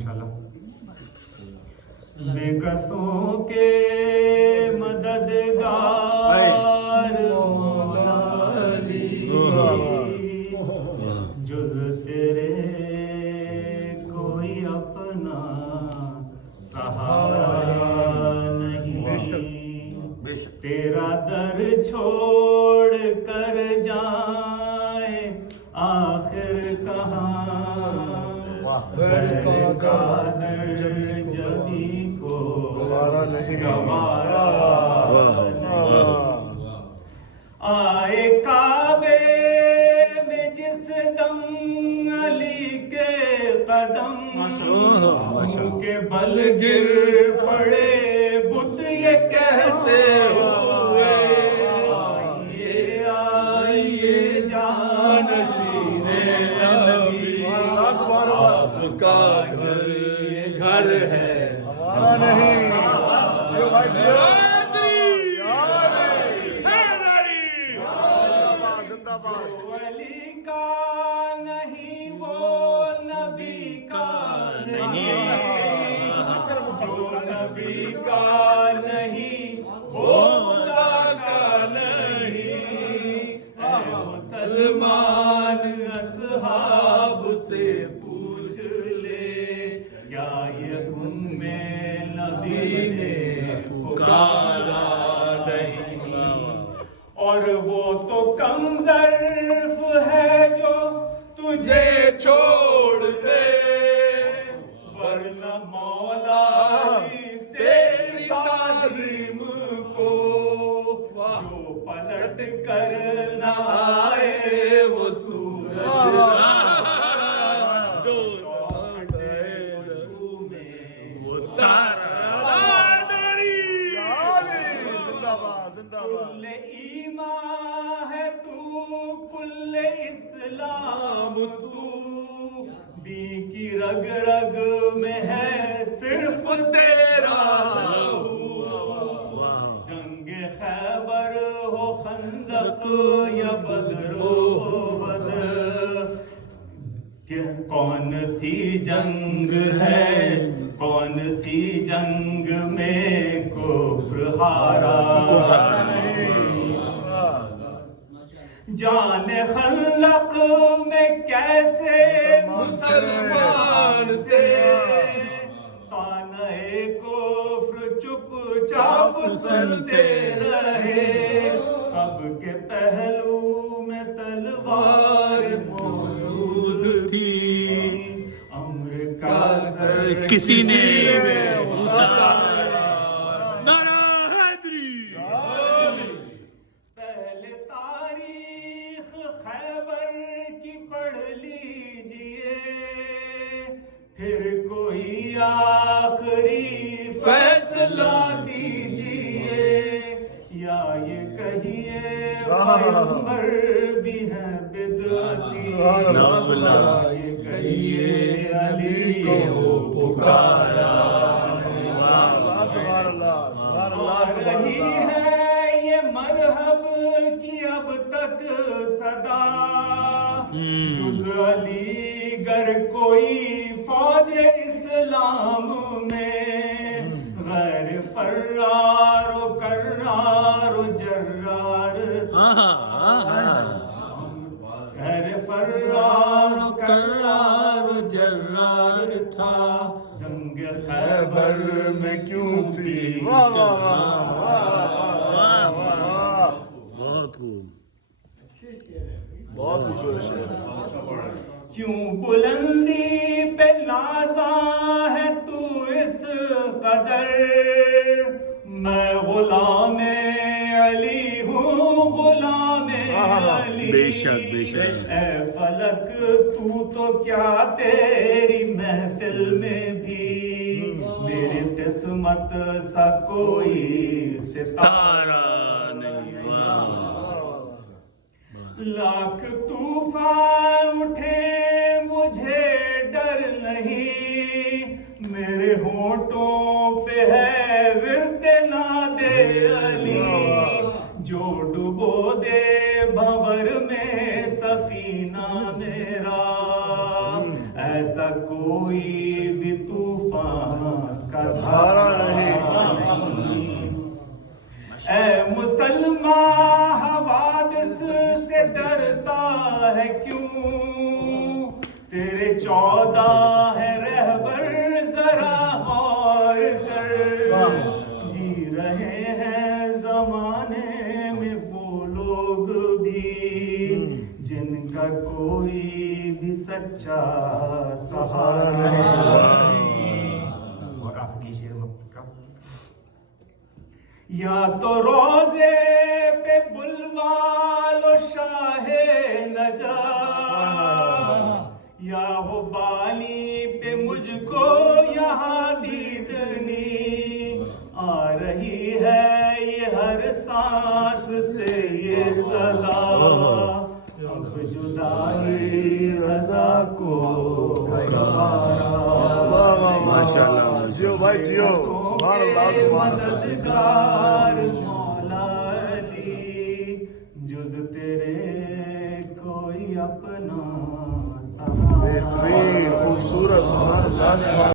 انشاءاللہ. بےکسوں کے مددگار مولا علی، جز تیرے کوئی اپنا سہارا نہیں. تیرا در چھوڑ کر جائیں آخر کہاں، غیر قادر جبھی کو گوارا نہیں. آئے کعبے میں جس دم علی کے قدم، ان کے بل گر پڑے بت یہ کہتے ہوئے، آئیے آئیے جانشین نبی، آپ کا گھر یہ گھر ہے ہمارا نہیں. جیو بھائی جیو. جو علی کا نہیں وہ نبی کا نہیں، جو نبی کا نہیں وہ خدا کا نہیں. اے مسلمان اصحاب سے پوچھ لے، کیا یہ ان میں نبی نے پکارا نہیں؟ اور وہ تو کم ظرف ہے جو تجھے چھوڑ دے، ورنہ مولا علی تیری تعظیم کو جو پلٹ کر نہ آئے وہ سورج جو چوکھٹے میں وہ تارا. کل ایمان ہے تو، کل اسلام تو، بی کی رگ رگ میں ہے صرف تیرا لہو. جنگ خیبر ہو خندق یا بدر و بدر، کہ کون سی جنگ ہے، کون سی جنگ میں کفر ہارا. جان خلق میں کیسے مسلمان تھے، طعنہ کفر چپ چاپ سنتے رہے. سب کے پہلو میں تلوار موجود تھی، امر کا سر کسی نے اتارا. پہلے تاریخ خیبر کی پڑھ لیجئے، پھر کوئی آخری فیصلہ دیجئے. یا یہ کہیے پیغمبر بھی ہیں بدعتی، یا یہ کہیے علی کو پکارا. آ رہی ہے یہ مرحب کی اب تک صدا، جز علی گر کوئی فوج اسلام میں، غیر فرار و کرار و جرار تھا، غیر فرار و کرار و جرار تھا. جنگ خیبر میں کیوں تھی بہت خوب. بہت خوبصورت شعر. کیوں بلندی پہ نازاں ہے تو اس قدر، میں غلام علی ہوں غلام علی. بے شک بے شک. اے فلک تو کیا تیری محفل میں بھی میری قسمت سا کوئی ستارہ نہیں. لاکھ طوفان اٹھے مجھے ڈر نہیں، میرے ہونٹوں پہ ہے ورد ناد علی. جو ڈبو دے بھنور میں سفینہ میرا، ایسا کوئی بھی تو سچا سہارا نہیں۔ اور آخری شعر وقت کا، یا تو روزے پہ بلوال و شاہ نجات، یا ہو بالی پہ مجھ کو یہاں دیدنی، آ رہی ہے یہ ہر سانس سے یہ صدا، اب جدائی رضا کو گوارا، ماشاءاللہ جیو بھائی جیو، سبحان اللہ سبحان اللہ۔ مددگار مولا علی، جز تیرے کوئی اپنا سہارا۔ بہترین خوبصورت، سبحان اللہ سبحان اللہ۔